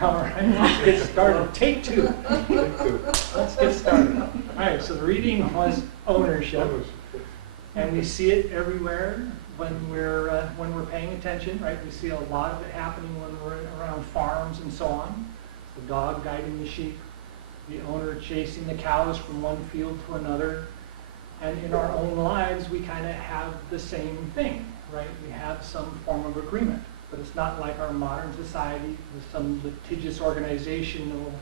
All right, let's get started. Take two. Let's get started. All right, so the reading was ownership, and we see it everywhere when we're paying attention, right? We see a lot of it happening when we're around farms and so on. The dog guiding the sheep, the owner chasing the cows from one field to another. And in our own lives, we kind of have the same thing, right? We have some form of agreement. But it's not like our modern society with some litigious organizational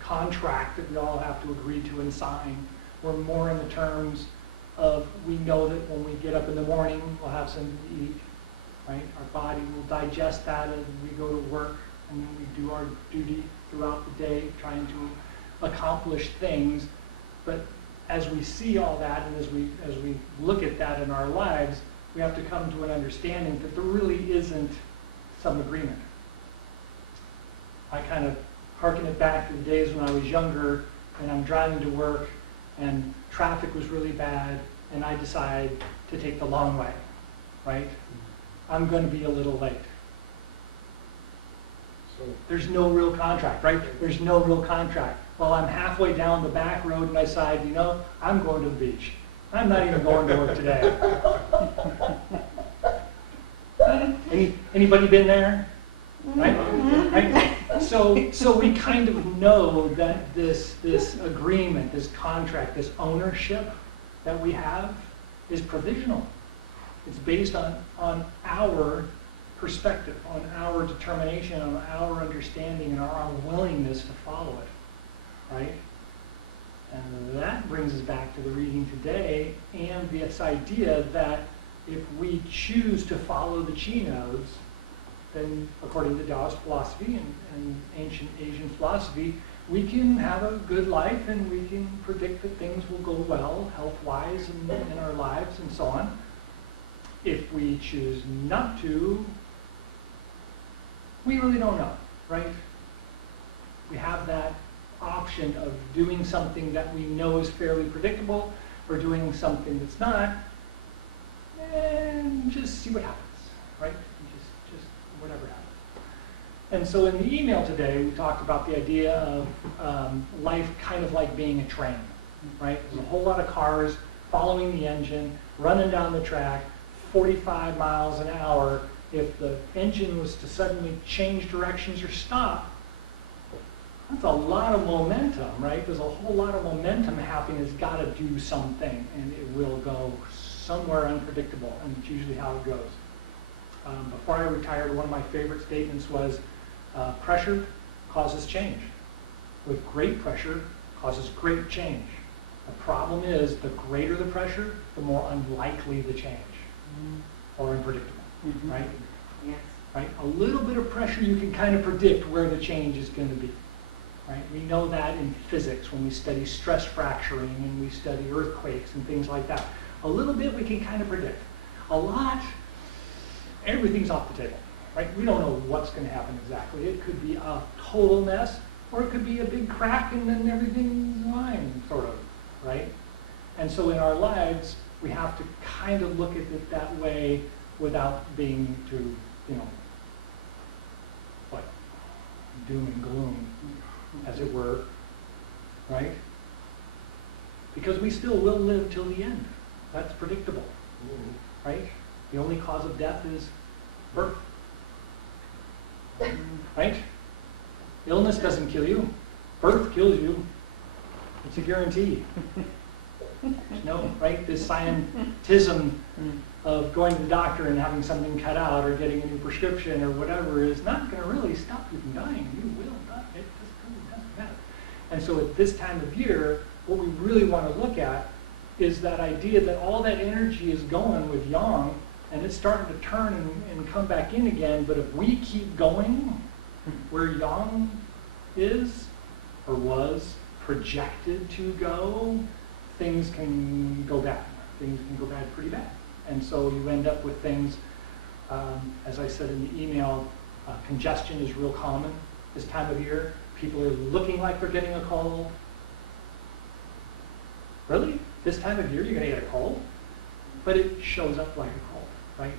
contract that we all have to agree to and sign. We're more in the terms of, we know that when we get up in the morning, we'll have something to eat, right? Our body will digest that as we go to work, and then we do our duty throughout the day, trying to accomplish things. But as we see all that, and as we look at that in our lives, we have to come to an understanding that there really isn't some agreement. I kind of hearken it back to the days when I was younger and I'm driving to work and traffic was really bad and I decide to take the long way, right? I'm going to be a little late. So there's no real contract, right? There's no real contract. Well, I'm halfway down the back road and I decide, you know, I'm going to the beach. I'm not even going to work today. Anybody been there? Right? Right? So we kind of know that this agreement, this contract, this ownership that we have is provisional. It's based on our perspective, on our determination, on our understanding, and our willingness to follow it. Right? And that brings us back to the reading today and this idea that if we choose to follow the Chi nodes, then according to Taoist philosophy and ancient Asian philosophy, we can have a good life and we can predict that things will go well health-wise in our lives and so on. If we choose not to, we really don't know, right? We have that option of doing something that we know is fairly predictable or doing something that's not, and just see what happens, right? Just whatever happens. And so in the email today, we talked about the idea of life kind of like being a train, right? There's a whole lot of cars following the engine, running down the track, 45 miles an hour. If the engine was to suddenly change directions or stop, that's a lot of momentum, right? There's a whole lot of momentum happening. It's got to do something, and it will go somewhere unpredictable, and it's usually how it goes. Before I retired, one of my favorite statements was, pressure causes change. With great pressure causes great change. The problem is, the greater the pressure, the more unlikely the change, or unpredictable, right? Yes. Right? A little bit of pressure, you can kind of predict where the change is going to be. Right? We know that in physics when we study stress fracturing and we study earthquakes and things like that. A little bit we can kind of predict. A lot, everything's off the table. Right? We don't know what's going to happen exactly. It could be a total mess, or it could be a big crack and then everything's fine, sort of. Right? And so in our lives, we have to kind of look at it that way without being too, like doom and gloom, as it were, right? Because we still will live till the end. That's predictable, right? The only cause of death is birth, right? Illness doesn't kill you. Birth kills you. It's a guarantee. No, right? This scientism of going to the doctor and having something cut out or getting a new prescription or whatever is not going to really stop you from dying. You will die. It just really doesn't matter. And so at this time of year, what we really want to look at is that idea that all that energy is going with yang, and it's starting to turn and come back in again, but if we keep going where yang is or was projected to go, things can go bad. Things can go bad pretty bad. And so you end up with things, as I said in the email, congestion is real common this time of year. People are looking like they're getting a cold. Really? This time of year you're going to get a cold? But it shows up like a cold, right?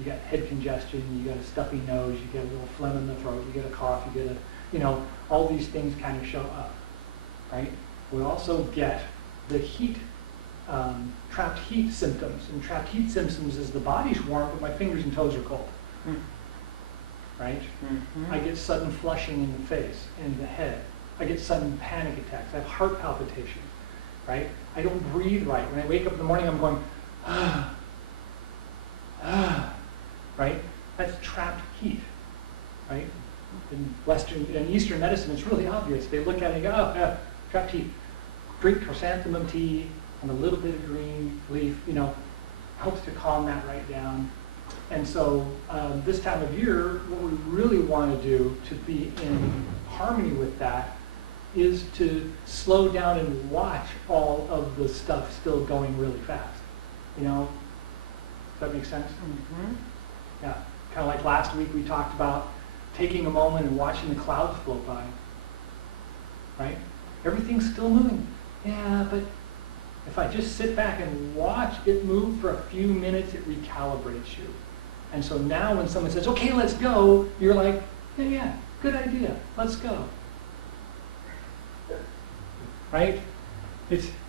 You got head congestion, you got a stuffy nose, you get a little phlegm in the throat, you get a cough, you get a, all these things kind of show up, right? We also get the heat, trapped heat symptoms. And trapped heat symptoms is the body's warm, but my fingers and toes are cold, right? I get sudden flushing in the face, in the head. I get sudden panic attacks. I have heart palpitation, right? I don't breathe right. When I wake up in the morning, I'm going, right? That's trapped heat, right? In Western and Eastern medicine, it's really obvious. They look at it and go, oh, yeah, trapped heat. Drink chrysanthemum tea and a little bit of green leaf, helps to calm that right down. And so this time of year, what we really want to do to be in harmony with that is to slow down and watch all of the stuff still going really fast. Does that make sense? Yeah. Kind of like last week we talked about taking a moment and watching the clouds float by. Right? Everything's still moving. Yeah, but if I just sit back and watch it move for a few minutes, it recalibrates you. And so now when someone says, okay, let's go, you're like, yeah, good idea, let's go. Right?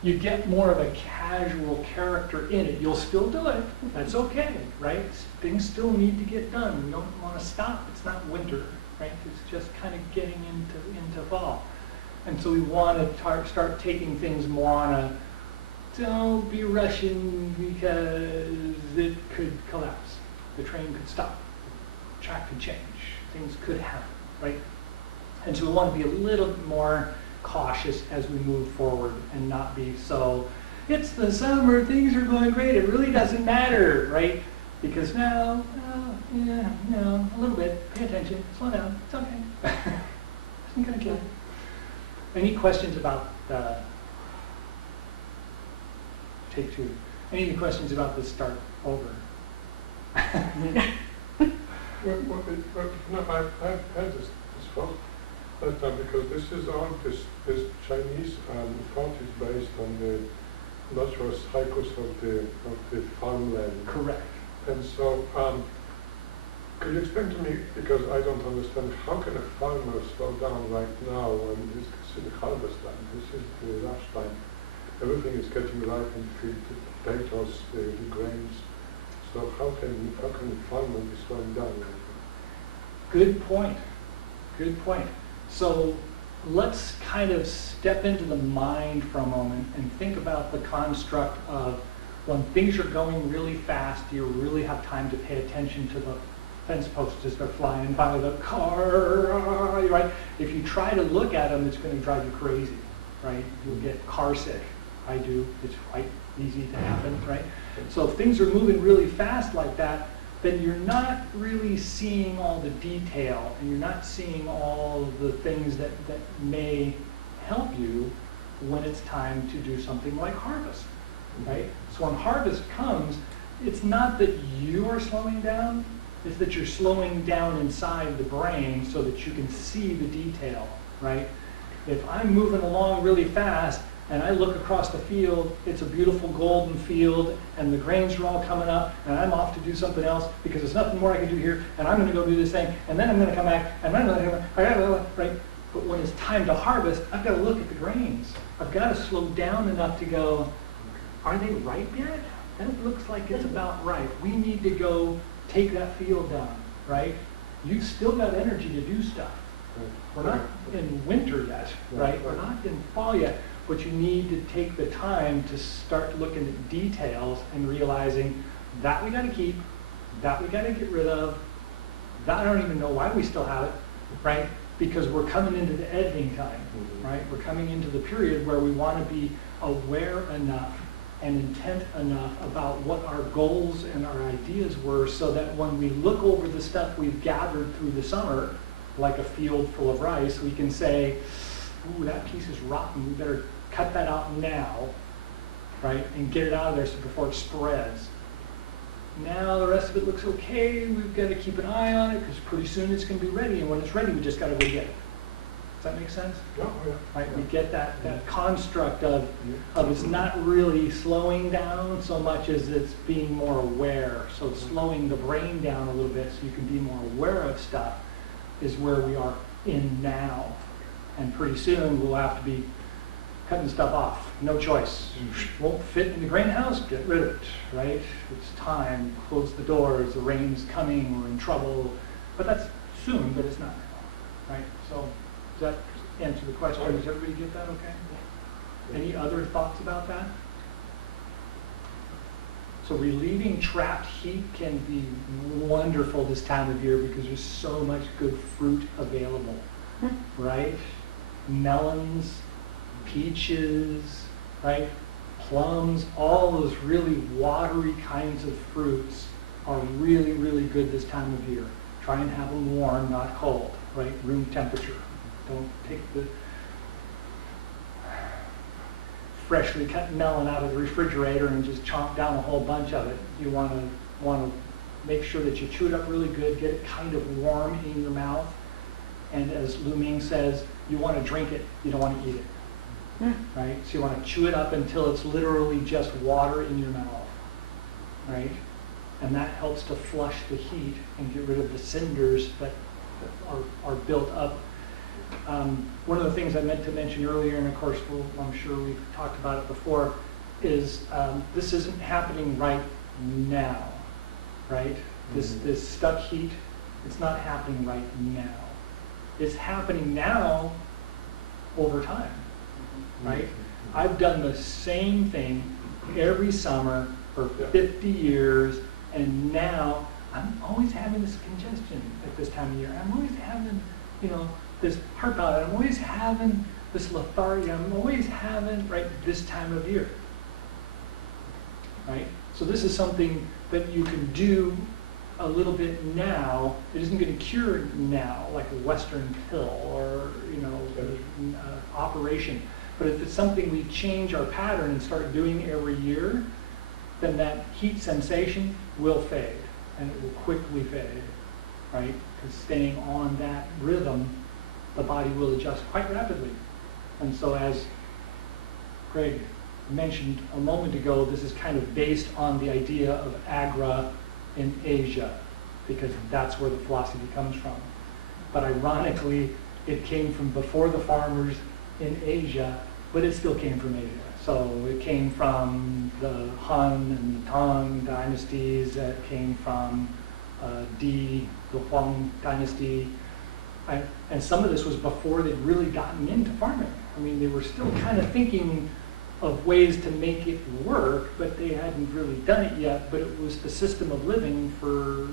You get more of a casual character in it. You'll still do it. That's okay, right? Things still need to get done. We don't want to stop. It's not winter, right? It's just kind of getting into fall. And so we want to start taking things more on a, don't be rushing because it could collapse. The train could stop. The track could change. Things could happen, right? And so we want to be a little bit more cautious as we move forward and not be so, it's the summer, things are going great, it really doesn't matter, right? Because now, a little bit, pay attention, slow down, it's okay. Isn't gonna kill you. Any questions about the take two? Any questions about the start over? I had this thought that because this is all this Chinese thought is based on the natural cycles of the farmland. Correct. And so, could you explain to me, because I don't understand, how can a farmer slow down right now when this is the harvest time? This is the rush time. Everything is getting ripe in the field, the potatoes, the grains. So how can the farmer be slowing down right now? Good point. Good point. So let's kind of step into the mind for a moment and think about the construct of when things are going really fast, you really have time to pay attention to the fence posts as they're flying by the car, right? If you try to look at them, it's going to drive you crazy, right? You'll get car sick. I do. It's quite easy to happen, right? So if things are moving really fast like that, then you're not really seeing all the detail, and you're not seeing all the things that may help you when it's time to do something like harvest, right? So when harvest comes, it's not that you are slowing down, it's that you're slowing down inside the brain so that you can see the detail, right? If I'm moving along really fast, and I look across the field, it's a beautiful golden field, and the grains are all coming up, and I'm off to do something else because there's nothing more I can do here, and I'm going to go do this thing, and then I'm going to come back, and I'm going to, right? But when it's time to harvest, I've got to look at the grains. I've got to slow down enough to go, are they ripe yet? That looks like it's about ripe. We need to go take that field down, right? You've still got energy to do stuff. We're not in winter yet, right? We're not in fall yet. But you need to take the time to start looking at details and realizing that we got to keep, that we got to get rid of, that I don't even know why we still have it, right? Because we're coming into the editing time, right? We're coming into the period where we want to be aware enough and intent enough about what our goals and our ideas were so that when we look over the stuff we've gathered through the summer, like a field full of rice, we can say, ooh, that piece is rotten, we better cut that out now, right, and get it out of there so before it spreads. Now the rest of it looks okay, we've got to keep an eye on it because pretty soon it's going to be ready, and when it's ready we just got to go get it, Does that make sense? Yeah, yeah. Right, we get that construct of it's not really slowing down so much as it's being more aware. So slowing the brain down a little bit so you can be more aware of stuff is where we are in now. And pretty soon we'll have to be cutting stuff off. No choice. Won't fit in the grain house, get rid of it, right? It's time, close the doors, the rain's coming, we're in trouble. But that's soon, but it's not now, right? So does that answer the question? Does everybody get that okay? Any other thoughts about that? So relieving trapped heat can be wonderful this time of year because there's so much good fruit available, right? Melons, peaches, right? Plums, all those really watery kinds of fruits are really, really good this time of year. Try and have them warm, not cold, right? Room temperature. Don't take the freshly cut melon out of the refrigerator and just chomp down a whole bunch of it. You want to make sure that you chew it up really good, get it kind of warm in your mouth. And as Lu Ming says, you want to drink it, you don't want to eat it. Right? So you want to chew it up until it's literally just water in your mouth. Right? And that helps to flush the heat and get rid of the cinders that are built up. One of the things I meant to mention earlier, and of course I'm sure we've talked about it before, is this isn't happening right now, right? This stuck heat, it's not happening right now. It's happening now over time, right? I've done the same thing every summer for 50 years, and now I'm always having this congestion at this time of year. I'm always having, this heart palpitation. I'm always having this lethargy. I'm always having, right, this time of year, right? So this is something that you can do a little bit now. It isn't going to cure now, like a Western pill or, operation. But if it's something we change our pattern and start doing every year, then that heat sensation will fade, and it will quickly fade, right? Because staying on that rhythm, the body will adjust quite rapidly. And so as Greg mentioned a moment ago, this is kind of based on the idea of Agra in Asia, because that's where the philosophy comes from. But ironically, it came from before the farmers in Asia, but it still came from Asia. So it came from the Han and the Tang dynasties, it came from the Huang dynasty, and some of this was before they'd really gotten into farming. I mean, they were still kind of thinking of ways to make it work, but they hadn't really done it yet. But it was the system of living for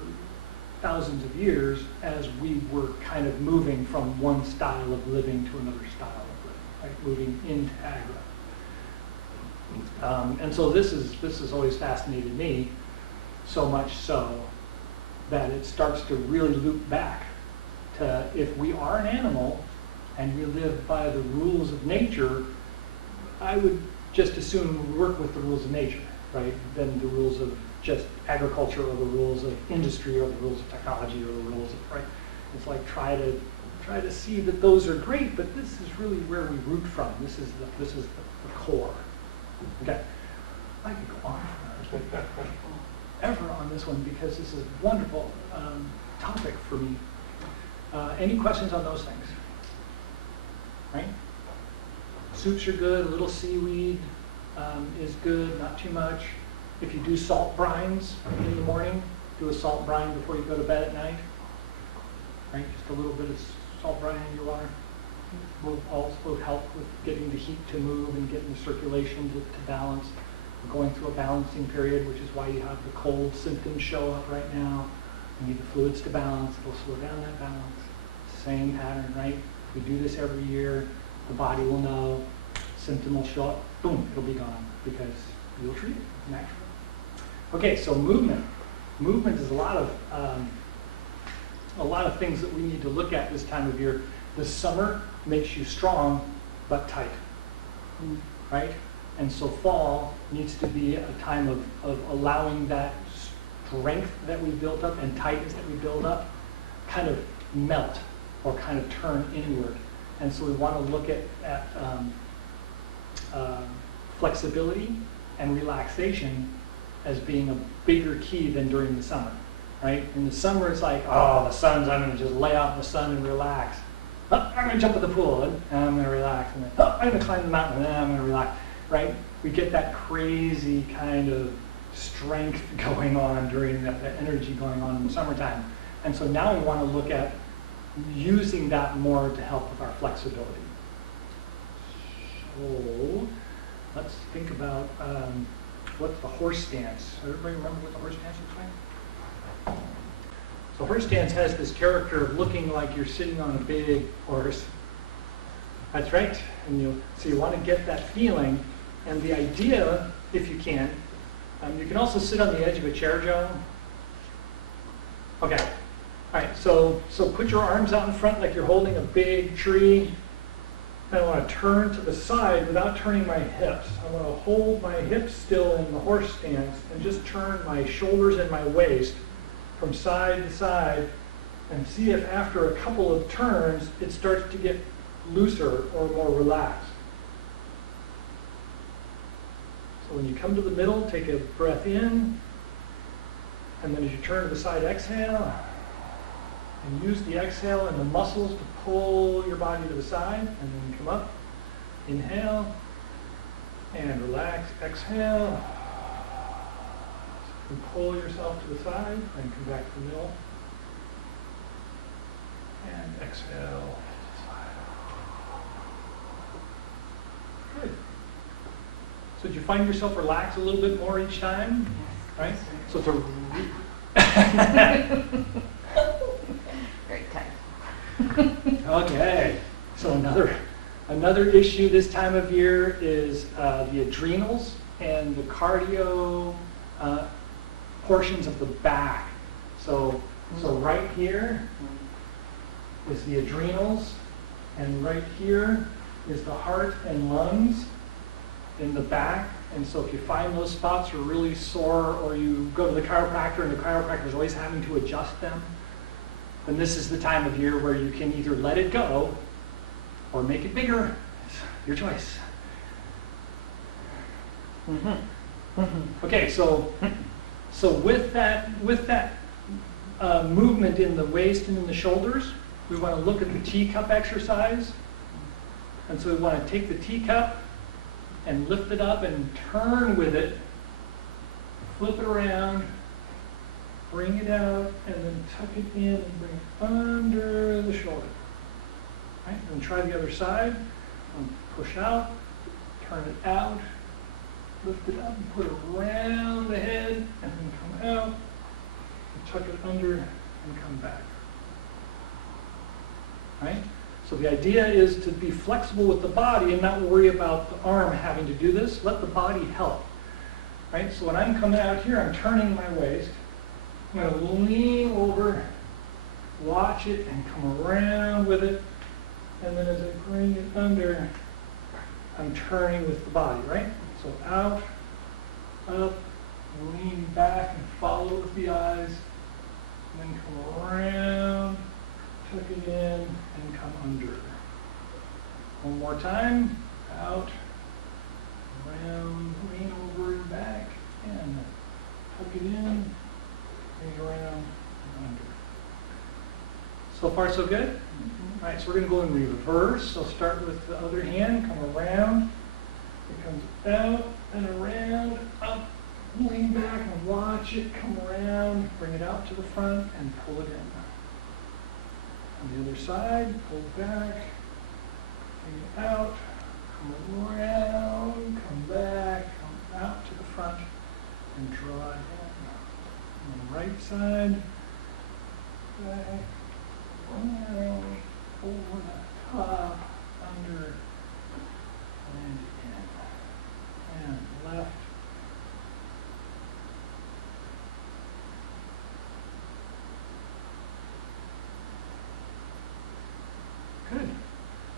thousands of years as we were kind of moving from one style of living to another style of living, right? Moving into Agra. And so this has always fascinated me, so much so that it starts to really loop back to, if we are an animal and we live by the rules of nature, I would just assume we work with the rules of nature, right? Than the rules of just agriculture or the rules of industry or the rules of technology or the rules of, right? It's like try to see that those are great, but this is really where we root from. This is the core. Okay, I could go on forever on this one because this is a wonderful topic for me. Any questions on those things? Right? Soups are good, a little seaweed is good, not too much. If you do salt brines in the morning, do a salt brine before you go to bed at night. Right? Just a little bit of salt brine in your water will also help with getting the heat to move and getting the circulation to balance. We're going through a balancing period, which is why you have the cold symptoms show up right now. You need the fluids to balance. It'll slow down that balance. Same pattern, right? If we do this every year, the body will know, symptom will show up, boom, it'll be gone because you'll treat it naturally. Okay, so movement. Movement is a lot of things that we need to look at this time of year. The summer makes you strong but tight, right? And so fall needs to be a time of allowing that strength that we built up and tightness that we build up kind of melt or kind of turn inward. And so we want to look at flexibility and relaxation as being a bigger key than during the summer, right? In the summer, it's like, oh, the sun's, I'm going to just lay out in the sun and relax. Oh, I'm going to jump in the pool, and I'm going to relax. And then, oh, I'm going to climb the mountain, and then I'm going to relax, right? We get that crazy kind of strength going on during that energy going on in the summertime. And so now we want to look at using that more to help with our flexibility. So let's think about what the horse stance. Everybody remember what the horse stance looks like? So horse stance has this character of looking like you're sitting on a big horse. That's right. And so you want to get that feeling. And the idea, if you can also sit on the edge of a chair, Joe. Okay. All right, so put your arms out in front like you're holding a big tree. And I want to turn to the side without turning my hips. I want to hold my hips still in the horse stance and just turn my shoulders and my waist from side to side and see if after a couple of turns it starts to get looser or more relaxed. So when you come to the middle, take a breath in, and then as you turn to the side, exhale. And use the exhale and the muscles to pull your body to the side, and then come up. Inhale, and relax, exhale. And pull yourself to the side, and come back to the middle. And exhale to the side. Good. So did you find yourself relax a little bit more each time? Yes. Right? So it's a very tight. Okay. So another issue this time of year is the adrenals and the cardio portions of the back. So right here is the adrenals, and right here is the heart and lungs in the back. And so if you find those spots are really sore, or you go to the chiropractor and the chiropractor is always having to adjust them, then this is the time of year where you can either let it go or make it bigger. It's your choice. Okay, so with that movement in the waist and in the shoulders, we want to look at the teacup exercise. And so we want to take the teacup and lift it up and turn with it, flip it around, bring it out, and then tuck it in and bring it under the shoulder. Right? And try the other side. And push out, turn it out, lift it up and put it around the head, and then come out, and tuck it under, and come back. Right? So the idea is to be flexible with the body and not worry about the arm having to do this. Let the body help. Right? So when I'm coming out here, I'm turning my waist. I'm going to lean over, watch it, and come around with it. And then as I bring it under, I'm turning with the body, right? So out, up, lean back and follow with the eyes. And then come around, tuck it in, and come under. One more time. Out, around, lean over and back, and tuck it in, bring it around, and under. So far, so good? Mm-hmm. All right, so we're going to go in reverse. So start with the other hand, come around. It comes out and around, up, lean back and watch it, come around, bring it out to the front, and pull it in. On the other side, pull back, bring it out, come around, come back, come out to the front, and draw it in. On the right side, back, around, over the top, under, and in. And left. Good.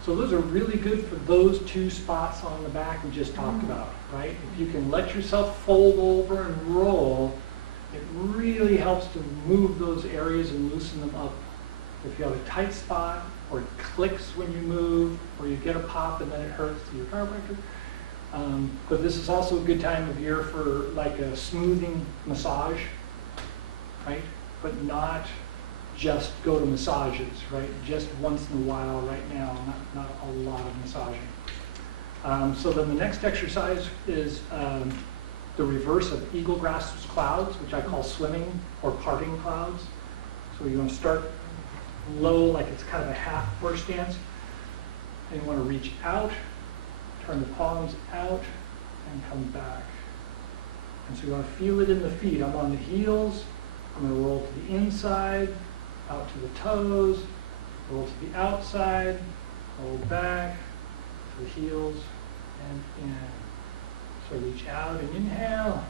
So those are really good for those two spots on the back we just talked about, right? If you can let yourself fold over and roll, it really helps to move those areas and loosen them up If you have a tight spot, or it clicks when you move, or you get a pop and then it hurts to your chiropractor. But this is also a good time of year for like a smoothing massage, right? But not just go to massages, right? Just once in a while right now, not a lot of massaging. So then the next exercise is the reverse of eagle grasps clouds, which I call swimming or parting clouds. So you want to start low, like it's kind of a half horse stance. And you want to reach out, turn the palms out, and come back. And so you want to feel it in the feet. I'm on the heels. I'm going to roll to the inside, out to the toes, roll to the outside, roll back to the heels and in. So reach out and inhale.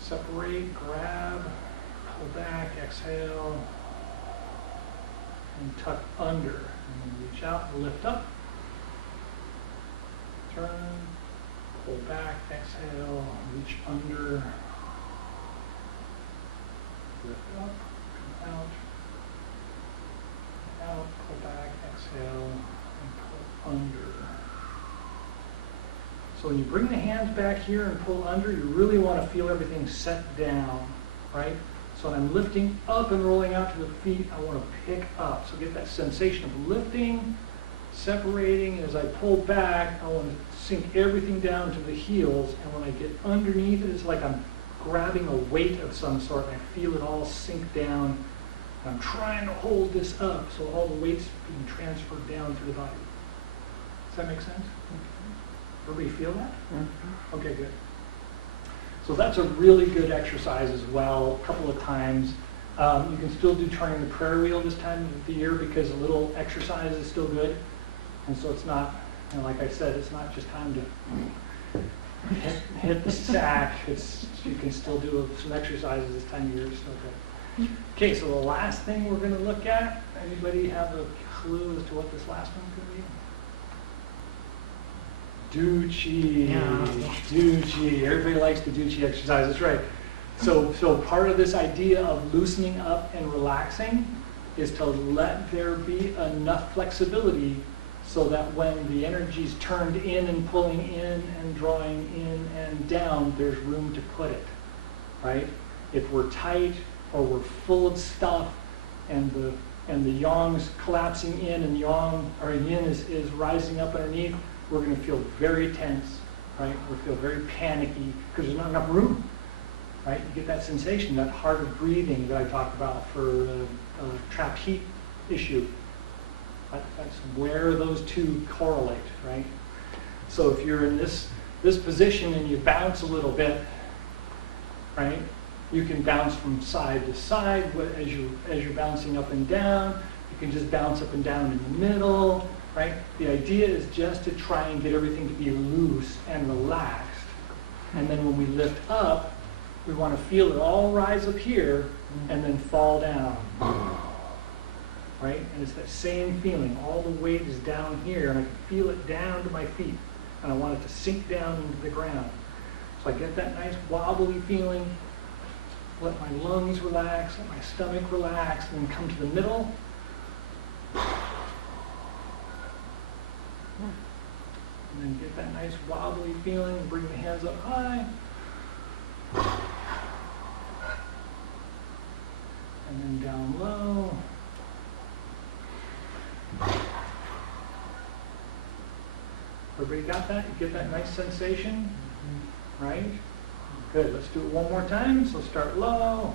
Separate, grab, pull back, exhale, and tuck under. And then reach out and lift up. Turn, pull back, exhale, reach under, lift up, come out, pull back, exhale, and pull under. So when you bring the hands back here and pull under, you really want to feel everything set down, right? So when I'm lifting up and rolling out to the feet, I want to pick up. So get that sensation of lifting, separating. As I pull back, I want to sink everything down to the heels. And when I get underneath it, it's like I'm grabbing a weight of some sort. And I feel it all sink down. And I'm trying to hold this up so all the weight's being transferred down through the body. Does that make sense? Everybody feel that? Mm-hmm. Okay, good. So that's a really good exercise as well, a couple of times. You can still do turning the prayer wheel this time of the year because a little exercise is still good. And so it's not, you know, like I said, it's not just time to hit the sack. You can still do some exercises this time of year. So good. Okay, so the last thing we're going to look at, anybody have a clue as to what this last one's going to be? Do Chi. Yeah. Do Chi. Everybody likes the Do Chi exercise. That's right. So part of this idea of loosening up and relaxing is to let there be enough flexibility so that when the energy's turned in and pulling in and drawing in and down, there's room to put it, right? If we're tight or we're full of stuff and the yang's collapsing in and yang or yin is rising up underneath, we're going to feel very tense, right? We'll feel very panicky because there's not enough room, right? You get that sensation, that harder breathing that I talked about for the trapped heat issue. That's where those two correlate, right? So if you're in this position and you bounce a little bit, right? You can bounce from side to side as you're bouncing up and down. You can just bounce up and down in the middle. Right? The idea is just to try and get everything to be loose and relaxed. And then when we lift up, we want to feel it all rise up here and then fall down. Right? And it's that same feeling. All the weight is down here and I can feel it down to my feet. And I want it to sink down into the ground. So I get that nice wobbly feeling. Let my lungs relax, let my stomach relax, and then come to the middle. And then get that nice wobbly feeling and bring the hands up high. And then down low. Everybody got that? You get that nice sensation? Right? Good. Let's do it one more time. So start low.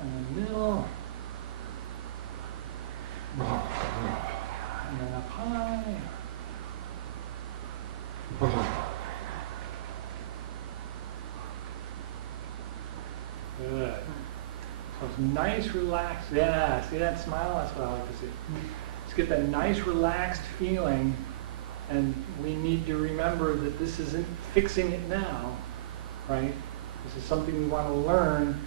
And then middle. And then up high. Good. So it's nice, relaxed. Yeah, see that smile? That's what I like to see. Let's get that nice, relaxed feeling. And we need to remember that this isn't fixing it now, right? This is something we want to learn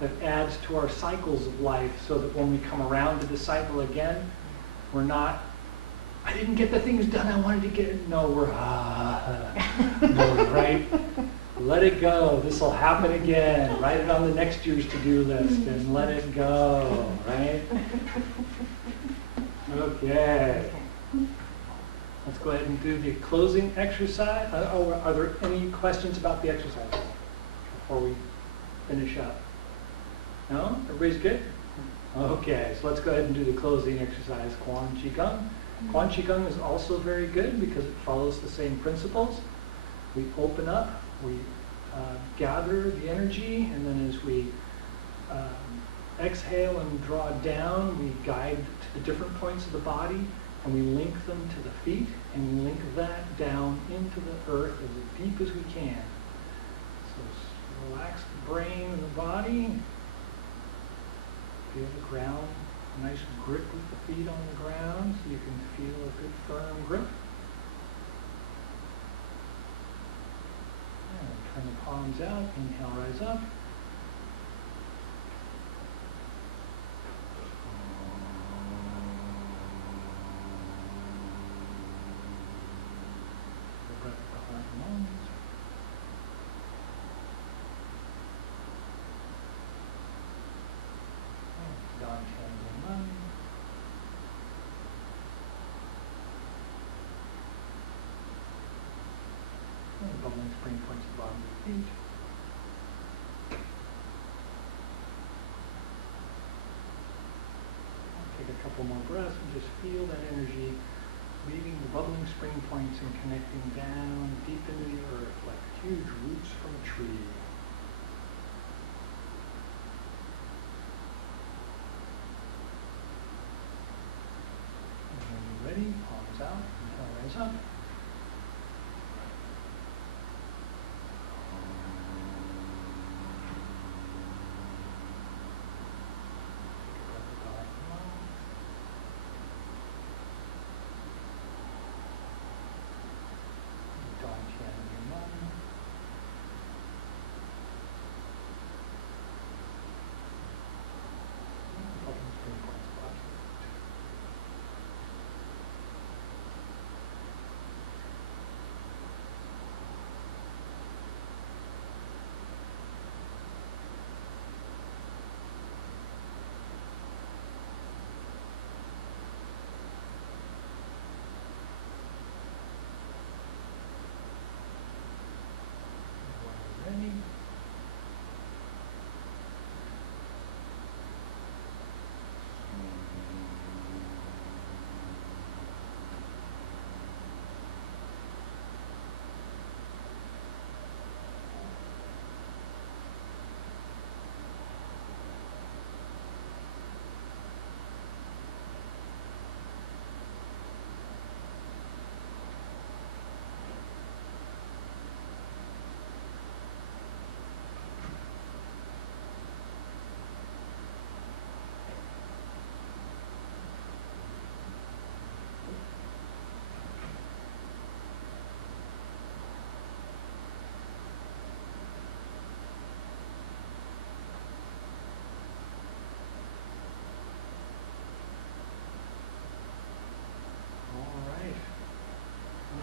that adds to our cycles of life so that when we come around to the cycle again, we're not, I didn't get the things done I wanted to get. No, we're, no, right? let it go. This will happen again. Write it on the next year's to-do list and let it go, right? Okay. Let's go ahead and do the closing exercise. Are there any questions about the exercise before we finish up? No? Everybody's good? Okay, so let's go ahead and do the closing exercise, Chi Gung. Chi Gung is also very good because it follows the same principles. We open up, we gather the energy, and then as we exhale and draw down, we guide to the different points of the body, and we link them to the feet, and we link that down into the earth as deep as we can. So relax the brain and the body. Feel the ground, nice grip with the feet on the ground, so you can feel a good firm grip. And turn the palms out, inhale, rise up. The breath of the heart and lungs. Down the mind. And bubbling spring points at the bottom of the feet. Take a couple more breaths and just feel that energy leaving the bubbling spring points and connecting down deep into the earth like huge roots from a tree. Ready? Palms out. Inhale, rise up.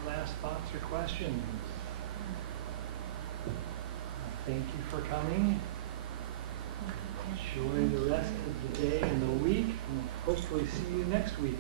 Last thoughts or questions? Thank you for coming. Enjoy the rest of the day and the week, and hopefully see you next week.